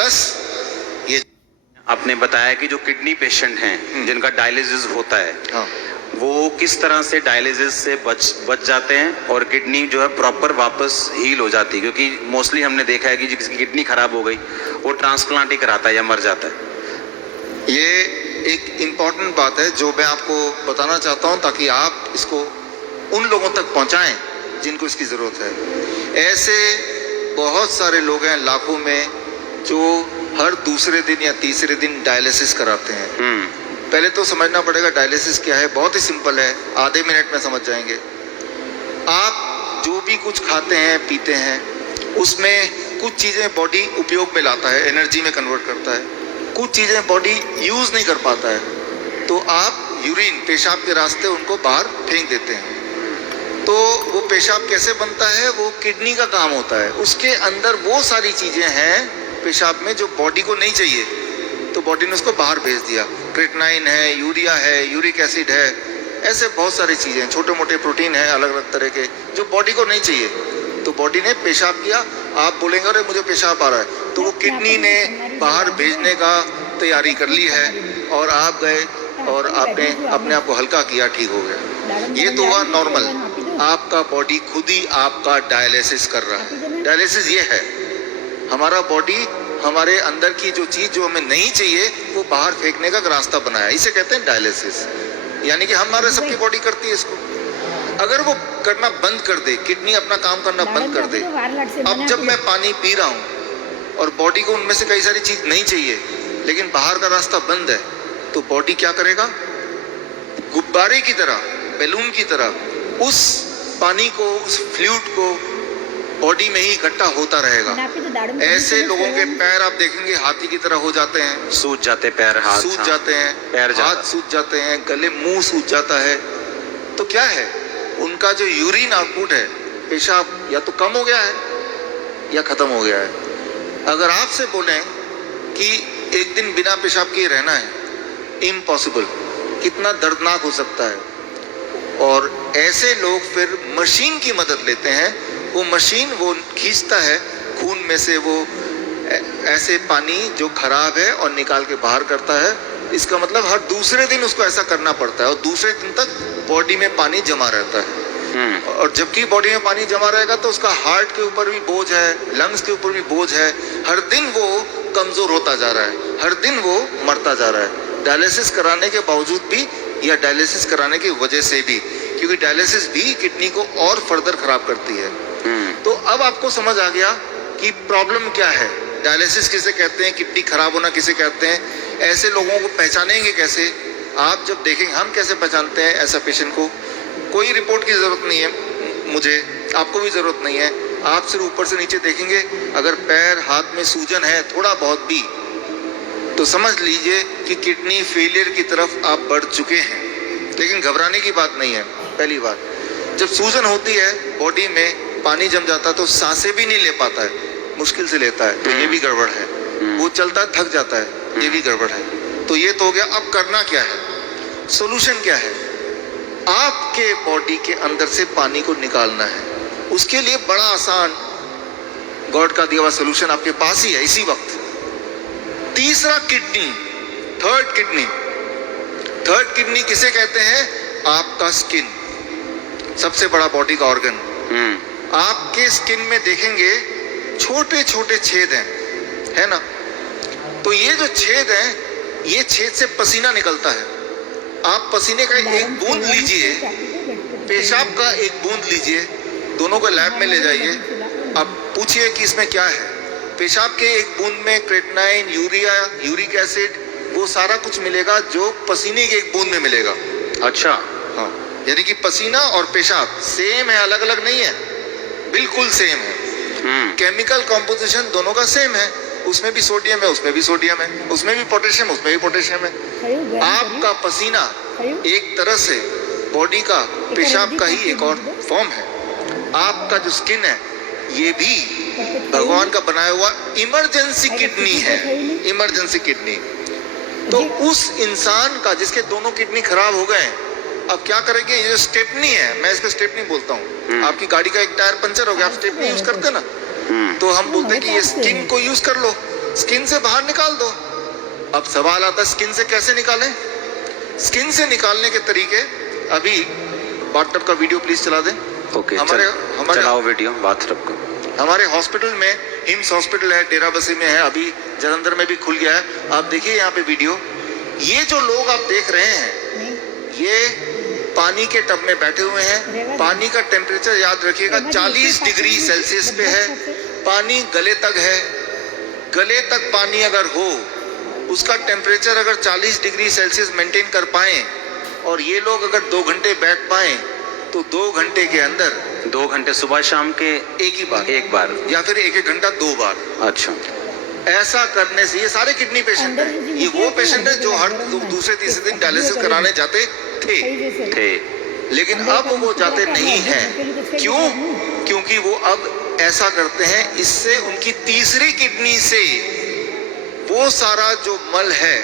Plus ये आपने बताया कि जो किडनी पेशेंट हैं जिनका डायलिसिस होता है, हाँ, वो किस तरह से डायलिसिस से बच जाते हैं और किडनी जो है प्रॉपर वापस हील हो जाती है, क्योंकि मोस्टली हमने देखा है कि जिसकी किडनी खराब हो गई वो ट्रांसप्लांट ही कराता है या मर जाता है। ये एक इम्पॉर्टेंट बात है जो मैं आपको बताना चाहता हूँ ताकि आप इसको उन लोगों तक पहुँचाएं जिनको इसकी ज़रूरत है। ऐसे बहुत सारे लोग हैं लाखों में जो हर दूसरे दिन या तीसरे दिन डायलिसिस कराते हैं। पहले तो समझना पड़ेगा डायलिसिस क्या है। बहुत ही सिंपल है, आधे मिनट में समझ जाएंगे। आप जो भी कुछ खाते हैं पीते हैं उसमें कुछ चीज़ें बॉडी उपयोग में लाता है, एनर्जी में कन्वर्ट करता है, कुछ चीज़ें बॉडी यूज़ नहीं कर पाता है, तो आप यूरिन पेशाब के रास्ते उनको बाहर फेंक देते हैं। तो वो पेशाब कैसे बनता है, वो किडनी का काम होता है। उसके अंदर वो सारी चीज़ें हैं पेशाब में जो बॉडी को नहीं चाहिए, तो बॉडी ने उसको बाहर भेज दिया। क्रेटनाइन है, यूरिया है, यूरिक एसिड है, ऐसे बहुत सारी चीज़ें, छोटे मोटे प्रोटीन हैं अलग अलग तरह के जो बॉडी को नहीं चाहिए, तो बॉडी ने पेशाब किया। आप बोलेंगे अरे मुझे पेशाब आ रहा है, तो वो किडनी ने बाहर भेजने का तैयारी कर ली है और आप गए और आपने अपने आप को हल्का किया, ठीक हो गया। ये तो हुआ नॉर्मल। आपका बॉडी खुद ही आपका डायलिसिस कर रहा है। डायलिसिस ये है, हमारा बॉडी हमारे अंदर की जो चीज़ जो हमें नहीं चाहिए वो बाहर फेंकने का रास्ता बनाया, इसे कहते हैं डायलिसिस। यानी कि हमारे सबकी बॉडी करती है इसको। अगर वो करना बंद कर दे, किडनी अपना काम करना बंद कर दे, अब जब मैं पानी पी रहा हूँ और बॉडी को उनमें से कई सारी चीज़ नहीं चाहिए लेकिन बाहर का रास्ता बंद है, तो बॉडी क्या करेगा, गुब्बारे की तरह, बैलून की तरह उस पानी को, उस फ्लूइड को बॉडी में ही इकट्ठा होता रहेगा। ऐसे लोगों के पैर आप देखेंगे हाथी की तरह हो जाते हैं, सूज जाते पैर, हाथ सूज जाते हैं, पैर हाथ सूज जाते हैं, गले मुंह सूज जाता है। तो क्या है, उनका जो यूरिन आउटपुट है, पेशाब या तो कम हो गया है या खत्म हो गया है। अगर आपसे बोलें कि एक दिन बिना पेशाब किए रहना है, इम्पॉसिबल, कितना दर्दनाक हो सकता है। और ऐसे लोग फिर मशीन की मदद लेते हैं। वो मशीन वो खींचता है खून में से वो ऐसे पानी जो खराब है और निकाल के बाहर करता है। इसका मतलब हर दूसरे दिन उसको ऐसा करना पड़ता है और दूसरे दिन तक बॉडी में पानी जमा रहता है। और जबकि बॉडी में पानी जमा रहेगा तो उसका हार्ट के ऊपर भी बोझ है, लंग्स के ऊपर भी बोझ है। हर दिन वो कमजोर होता जा रहा है, हर दिन वो मरता जा रहा है, डायलिसिस कराने के बावजूद भी या डायलिसिस कराने की वजह से भी, क्योंकि डायलिसिस भी किडनी को और फर्दर खराब करती है। तो अब आपको समझ आ गया कि प्रॉब्लम क्या है, डायलिसिस किसे कहते हैं, किडनी खराब होना किसे कहते हैं। ऐसे लोगों को पहचानेंगे कैसे, आप जब देखेंगे। हम कैसे पहचानते हैं ऐसा पेशेंट को, कोई रिपोर्ट की ज़रूरत नहीं है मुझे, आपको भी ज़रूरत नहीं है। आप सिर्फ ऊपर से नीचे देखेंगे, अगर पैर हाथ में सूजन है थोड़ा बहुत भी, तो समझ लीजिए कि किडनी फेलियर की तरफ आप बढ़ चुके हैं। लेकिन घबराने की बात नहीं है। पहली बात, जब सूजन होती है बॉडी में, पानी जम जाता है तो सांसें भी नहीं ले पाता है, मुश्किल से लेता है, तो ये भी गड़बड़ है। वो चलता है थक जाता है, ये भी गड़बड़ है। तो ये तो हो गया। अब करना क्या है, सोल्यूशन क्या है, आपके बॉडी के अंदर से पानी को निकालना है। उसके लिए बड़ा आसान गॉड का दिया हुआ सोल्यूशन आपके पास ही है इसी वक्त। तीसरा kidney, third kidney. Third kidney किसे कहते हैं, आपका स्किन, सबसे बड़ा बॉडी का ऑर्गन। आपके स्किन में देखेंगे छोटे छोटे छेद हैं, है ना। तो ये जो छेद हैं, ये छेद से पसीना निकलता है। आप पसीने का एक बूंद लीजिए, पेशाब का एक बूंद लीजिए, दोनों को लैब में ले जाइए। अब पूछिए कि इसमें क्या है। पेशाब के एक बूंद में क्रेटनाइन, यूरिया, यूरिक एसिड, वो सारा कुछ मिलेगा जो पसीने के एक बूंद में मिलेगा। अच्छा, हाँ, यानी कि पसीना और पेशाब सेम है, अलग अलग नहीं है, बिल्कुल सेम है। केमिकल कॉम्पोजिशन दोनों का सेम है, उसमें भी सोडियम है, उसमें भी सोडियम है, उसमें भी पोटेशियम, उसमें भी पोटेशियम है। आपका पसीना एक तरह से बॉडी का पेशाब का ही एक और फॉर्म है। आपका जो स्किन है ये भी भगवान का बनाया हुआ इमरजेंसी किडनी है, इमरजेंसी किडनी। तो उस इंसान का जिसके दोनों किडनी खराब हो गए, अब क्या करेंगे, ये जो स्टेपनी है, मैं इसको स्टेपनी बोलता हूँ। आपकी गाड़ी का एक टायर पंचर हो गया, आप स्टेपनी यूज करते ना, तो हम बोलते हैं कि ये स्किन को यूज कर लो, स्किन से बाहर निकाल दो। अब सवाल आता है स्किन से कैसे निकालें? स्किन से निकालने के तरीके, अभी बाथटब का वीडियो प्लीज चला दें। ओके, हमारे चलाओ वीडियो बाथटब का। हमारे हॉस्पिटल में, हिम्स हॉस्पिटल है, डेराबस्सी में है, अभी जलंधर में भी खुल गया है। आप देखिए यहाँ पे वीडियो, ये जो लोग आप देख रहे हैं, ये पानी के टब में बैठे हुए हैं। पानी का टेम्परेचर याद रखिएगा 40 डिग्री सेल्सियस पे है। पानी गले तक है। गले तक पानी अगर हो, उसका टेम्परेचर अगर 40 डिग्री सेल्सियस मेंटेन कर पाए, और ये लोग अगर 2 घंटे बैठ पाए, तो 2 घंटे के अंदर 2 घंटे सुबह शाम के एक बार या फिर 1-1 घंटा 2 बार। अच्छा, ऐसा करने से, ये सारे किडनी पेशेंट हैं, ये वो पेशेंट है जो हर दूसरे तीसरे दिन डायलिसिस कराने जाते थे, लेकिन अब वो जाते नहीं हैं। क्यों? क्योंकि वो अब ऐसा करते हैं, इससे उनकी तीसरी किडनी से वो सारा जो मल है,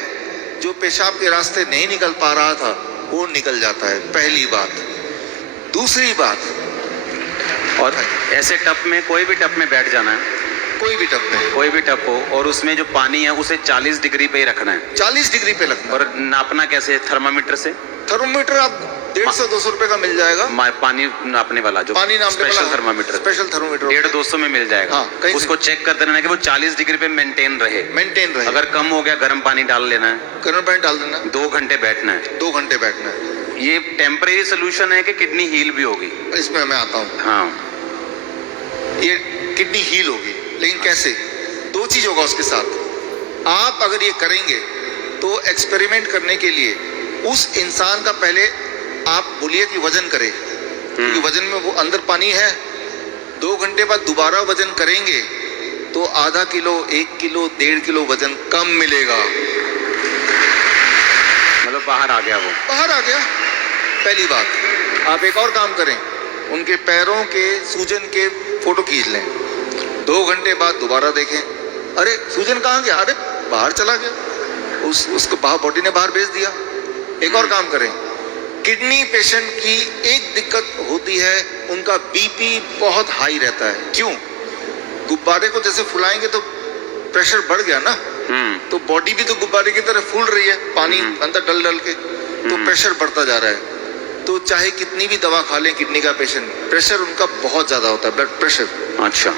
जो पेशाब के रास्ते नहीं निकल पा रहा था, वो निकल जाता है। पहली बात। दूसरी बात, और ऐसे टब में, कोई भी टब में बैठ जाना है, कोई भी टब में, कोई भी टब हो, और उसमें जो पानी है उसे 40 डिग्री पे ही रखना है। 40 डिग्री पे लगना। और नापना कैसे? थर्मामीटर से। थर्मोमीटर आप 150-200 रुपए का मिल जाएगा। पानी नापने वाला जो पानी नापने वाला स्पेशल थर्मामीटर, स्पेशल थर्मोमीटर 150-200 में मिल जाएगा। हाँ, उसको चेक करते रहना कि वो 40 डिग्री पे मेंटेन रहे। अगर कम हो गया, गर्म पानी डाल लेना है, गर्म पानी डाल देना। 2 घंटे बैठना है। 2 घंटे बैठना है। ये टेम्परेरी सोल्यूशन है कि किडनी हील भी होगी? इसमें मैं आता हूँ। हाँ, ये किडनी हील होगी, लेकिन कैसे? 2 चीज होगा उसके साथ। आप अगर ये करेंगे तो एक्सपेरिमेंट करने के लिए उस इंसान का पहले आप बोलिए कि वजन करे, क्योंकि वजन में वो अंदर पानी है। 2 घंटे बाद दोबारा वजन करेंगे तो आधा किलो, 1 किलो, 1.5 किलो वजन कम मिलेगा। मतलब बाहर आ गया, वो बाहर आ गया। पहली बात। आप एक और काम करें, उनके पैरों के सूजन के फोटो खींच लें। 2 घंटे बाद दोबारा देखें, अरे सूजन कहाँ गया? अरे बाहर चला गया, उसको बाहर बॉडी ने बाहर भेज दिया। एक और काम करें, किडनी पेशेंट की एक दिक्कत होती है, उनका बीपी बहुत हाई रहता है। क्यों? गुब्बारे को जैसे फुलाएंगे तो प्रेशर बढ़ गया ना, तो बॉडी भी तो गुब्बारे की तरह फूल रही है, पानी अंदर डल डल के, तो प्रेशर बढ़ता जा रहा है। तो चाहे कितनी भी दवा खा लें किडनी का पेशेंट, प्रेशर उनका बहुत ज्यादा होता है, ब्लड प्रेशर। अच्छा,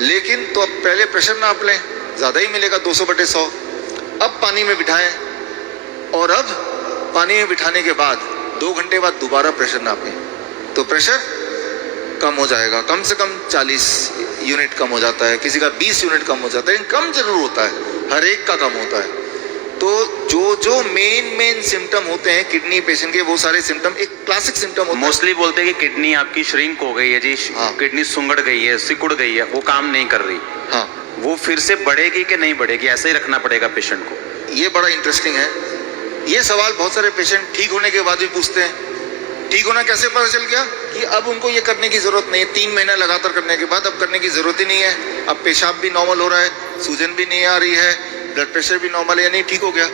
लेकिन तो अब पहले प्रेशर नाप लें, ज्यादा ही मिलेगा 200/100। अब पानी में बिठाएं, और अब पानी में बिठाने के बाद 2 घंटे बाद दोबारा प्रेशर नापें, तो प्रेशर कम हो जाएगा। कम से कम 40 यूनिट कम हो जाता है, किसी का 20 यूनिट कम हो जाता है, लेकिन कम जरूर होता है, हर एक का कम होता है। तो जो मेन सिम्टम होते हैं किडनी पेशेंट के, वो सारे सिम्टम एक क्लासिक सिम्टम होता है। मोस्टली बोलते हैं कि किडनी आपकी श्रिंक हो गई है जी, हाँ। किडनी सुंगड़ गई है, सिकुड़ गई है, वो काम नहीं कर रही। हाँ, वो फिर से बढ़ेगी कि नहीं बढ़ेगी? ऐसे ही रखना पड़ेगा पेशेंट को? ये बड़ा इंटरेस्टिंग है। ये सवाल बहुत सारे पेशेंट ठीक होने के बाद भी पूछते हैं। ठीक होना कैसे पता चल गया? कि अब उनको ये करने की जरूरत नहीं है। 3 महीना लगातार करने के बाद अब करने की जरूरत ही नहीं है। अब पेशाब भी नॉर्मल हो रहा है, सूजन भी नहीं आ रही है, ब्लड प्रेशर भी नॉर्मल है, नहीं ठीक हो गया।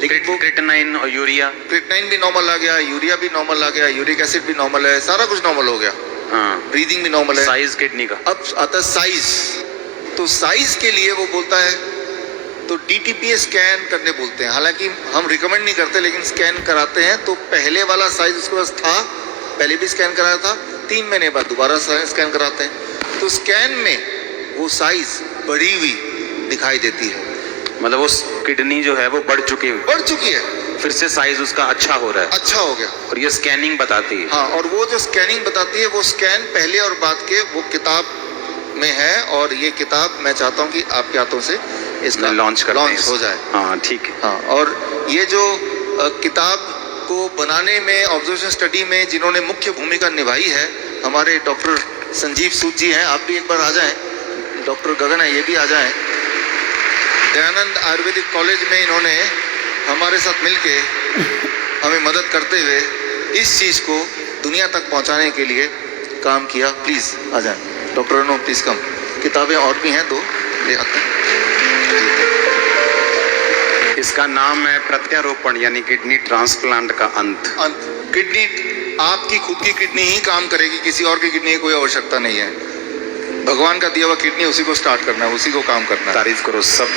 लेकिन क्रिएटिनिन और यूरिया, क्रिएटिनिन भी नॉर्मल आ गया, यूरिया भी नॉर्मल आ गया, यूरिक एसिड भी नॉर्मल है, सारा कुछ नॉर्मल हो गया। हाँ, ब्रीदिंग भी नॉर्मल है। साइज किडनी का। अब आता है साइज। तो साइज के लिए वो बोलता है, तो DTPA स्कैन करने बोलते हैं। हालांकि हम रिकमेंड नहीं करते, लेकिन स्कैन कराते हैं। तो पहले वाला साइज उसके पास था, पहले भी स्कैन कराया था, 3 महीने बाद दोबारा स्कैन कराते हैं। तो स्कैन में वो साइज बढ़ी हुई दिखाई देती है, मतलब वो किडनी जो है वो बढ़ चुकी है, फिर से साइज उसका अच्छा हो रहा है, अच्छा हो गया। और ये स्कैनिंग बताती है। हाँ, और वो जो स्कैनिंग बताती है, वो स्कैन पहले और बाद के वो किताब में है। और ये किताब मैं चाहता हूँ कि आपके हाथों से इसका लॉन्च हो जाए। हाँ, ठीक है। हाँ, और ये जो किताब को बनाने में, ऑब्जर्वेशन स्टडी में जिन्होंने मुख्य भूमिका निभाई है, हमारे डॉक्टर संजीव सूद जी हैं। आप भी एक बार आ जाएं। डॉक्टर गगन है, ये भी आ जाएं। दयानंद आयुर्वेदिक कॉलेज में इन्होंने हमारे साथ मिलके हमें मदद करते हुए इस चीज़ को दुनिया तक पहुंचाने के लिए काम किया। प्लीज़ आ जाएं। डॉक्टर अनु, प्लीज़ कम। किताबें और भी हैं, 2 ले आते हैं। इसका नाम है प्रत्यारोपण, यानी किडनी ट्रांसप्लांट का अंत। किडनी, आपकी खुद की किडनी ही काम करेगी, किसी और की किडनी की कोई आवश्यकता नहीं है। भगवान का दिया हुआ किडनी उसी को स्टार्ट करना है, उसी को काम करना है। तारीफ करो सब।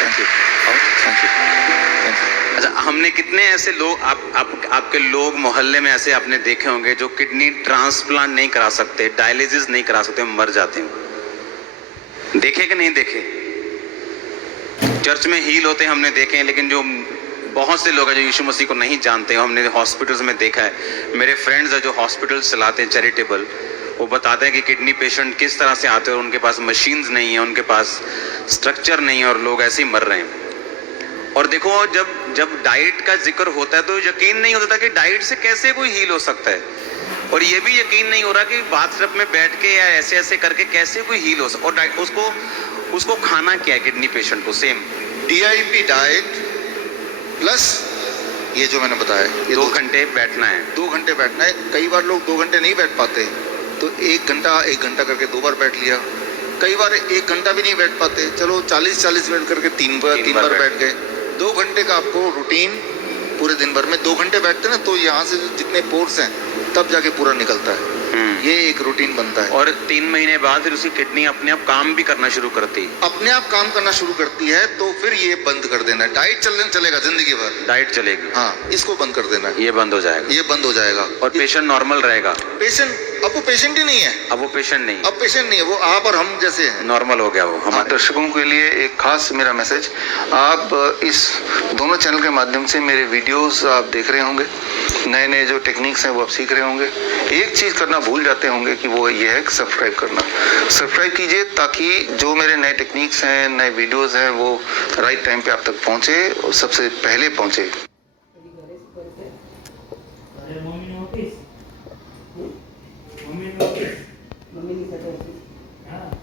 Thank you, thank you, thank you. अच्छा, हमने कितने ऐसे लोग आपके लोग मोहल्ले में ऐसे आपने देखे होंगे जो किडनी ट्रांसप्लांट नहीं करा सकते, डायलिसिस नहीं करा सकते, मर जाते हैं। देखे कि नहीं देखे? चर्च में हील होते हैं हमने देखे हैं, लेकिन जो बहुत से लोग हैं जो यीशु मसीह को नहीं जानते हैं, हमने हॉस्पिटल्स में देखा है। मेरे फ्रेंड्स हैं जो हॉस्पिटल्स चलाते हैं चैरिटेबल, वो बताते हैं कि किडनी पेशेंट किस तरह से आते हैं और उनके पास मशीन्स नहीं है, उनके पास स्ट्रक्चर नहीं है और लोग ऐसे ही मर रहे हैं। और देखो, जब डाइट का जिक्र होता है तो यकीन नहीं होता कि डाइट से कैसे कोई हील हो सकता है, और ये भी यकीन नहीं हो रहा कि बाथटब में बैठ के या ऐसे ऐसे करके कैसे कोई हील हो सकता। और उसको खाना क्या है किडनी पेशेंट को? सेम DIP डाइट प्लस ये जो मैंने बताया, ये 2 घंटे बैठना है। 2 घंटे बैठना है। कई बार लोग 2 घंटे नहीं बैठ पाते, तो 1 घंटा करके 2 बार बैठ लिया। कई बार 1 घंटा भी नहीं बैठ पाते, चलो 40 मिनट करके 3 बार बैठ गए। 2 घंटे का आपको रूटीन पूरे दिन भर में 2 घंटे बैठते ना, तो यहाँ से जितने पोर्स हैं तब जाके पूरा निकलता है। ये एक रूटीन बनता है। और 3 महीने बाद फिर उसकी किडनी अपने आप काम भी करना शुरू करती है। अपने आप काम करना शुरू करती है, तो फिर ये बंद कर देना है। डाइट चलेगा जिंदगी भर, डाइट चलेगी, हाँ, इसको बंद कर देना है। ये बंद हो जाएगा, ये बंद हो जाएगा और पेशेंट नॉर्मल रहेगा। पेशेंट अब वो पेशेंट ही नहीं है, अब वो पेशेंट नहीं, अब पेशेंट नहीं है, वो आप और हम जैसे हैं। नॉर्मल हो गया वो। हमारे दर्शकों के लिए एक खास मेरा मैसेज, आप इस दोनों चैनल के माध्यम से मेरे वीडियोस आप देख रहे होंगे, नए नए जो टेक्निक्स हैं वो आप सीख रहे होंगे। एक चीज़ करना भूल जाते होंगे कि वो ये है कि सब्सक्राइब करना। सब्सक्राइब कीजिए ताकि जो मेरे नए टेक्निक्स हैं, नए वीडियोस हैं, वो राइट टाइम पे आप तक पहुँचे और सबसे पहले पहुँचे। अरे mummy office, mummy office, mummy नहीं ऑफिस, हाँ।